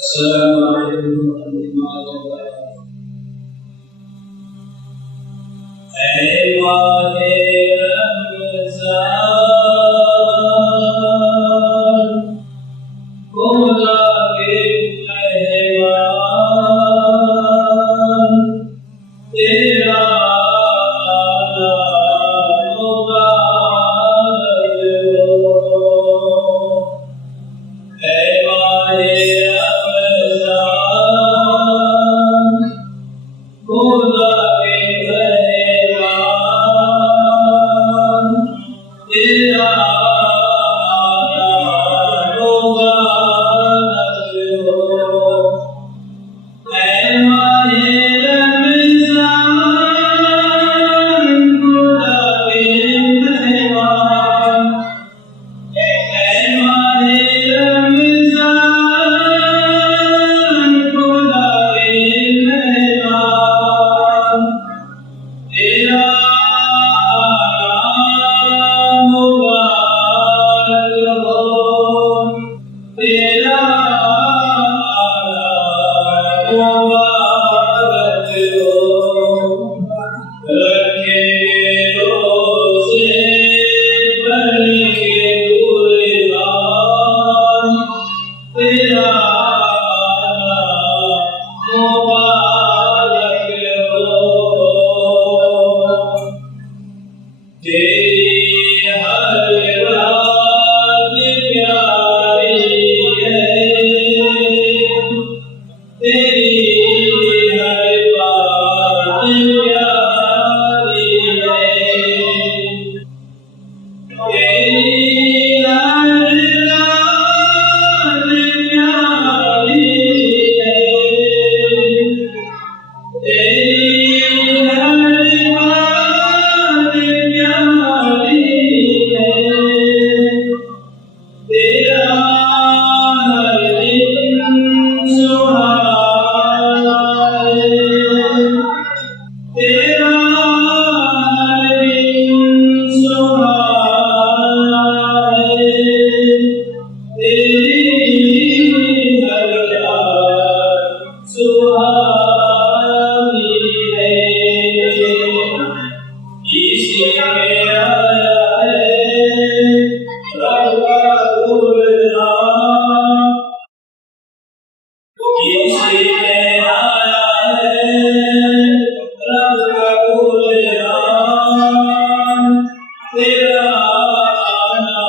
السلام عليكم ورحمة الله وبركاته. أي ماہ رمضان خدا کے مہمان تیرا آنا مبارک ہو۔ اے ماہ رمضان خدا کے مہمان تیرا آنا مبارک ہو۔ اے ماہ رمضان خدا کے مہمان، اے ماہ رمضان خدا کے مہمان تیرا آنا مبارک ہو، تیرا آنا مبارک ہو۔ رکھیں گے روزے پڑھیں گے قرآن تیرا آنا مبارک ہو۔ تیری ہر رات پیاری ہے، تیری ہر بات پیاری ہے، تیری ہر رات پیاری ہے، تیری ہر بات پیاری ہے، تیرا ہر دن سہانا ہے، تیرا ہر دن سہانا ہے، تیری ہر رات سہانی ہے۔ اسی میں آیا ہے رب کا قرآن، اسی میں آیا ہے رب کا قرآن تیرا آنا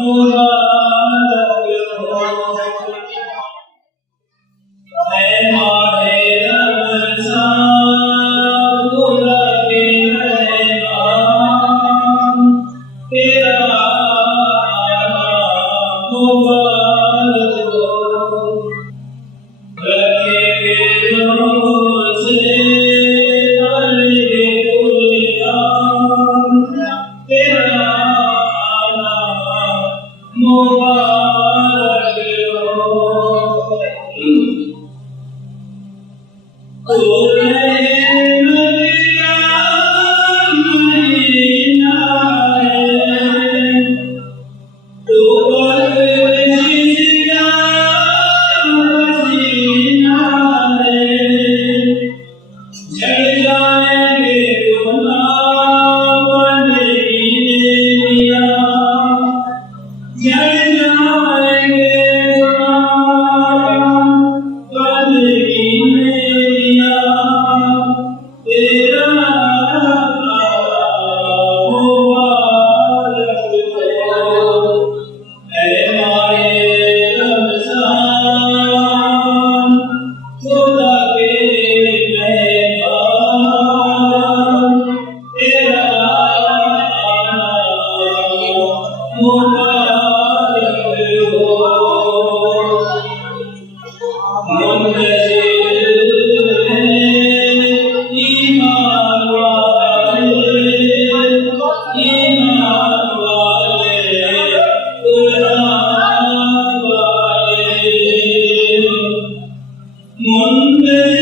مبارک ہو۔ اے ماہ رمضان خدا کے مہمان تیرا آنا مبارک ہو۔ رکھیں گے روزے پڑھیں گے قرآن تیرا آنا مبارک ہو۔ Monday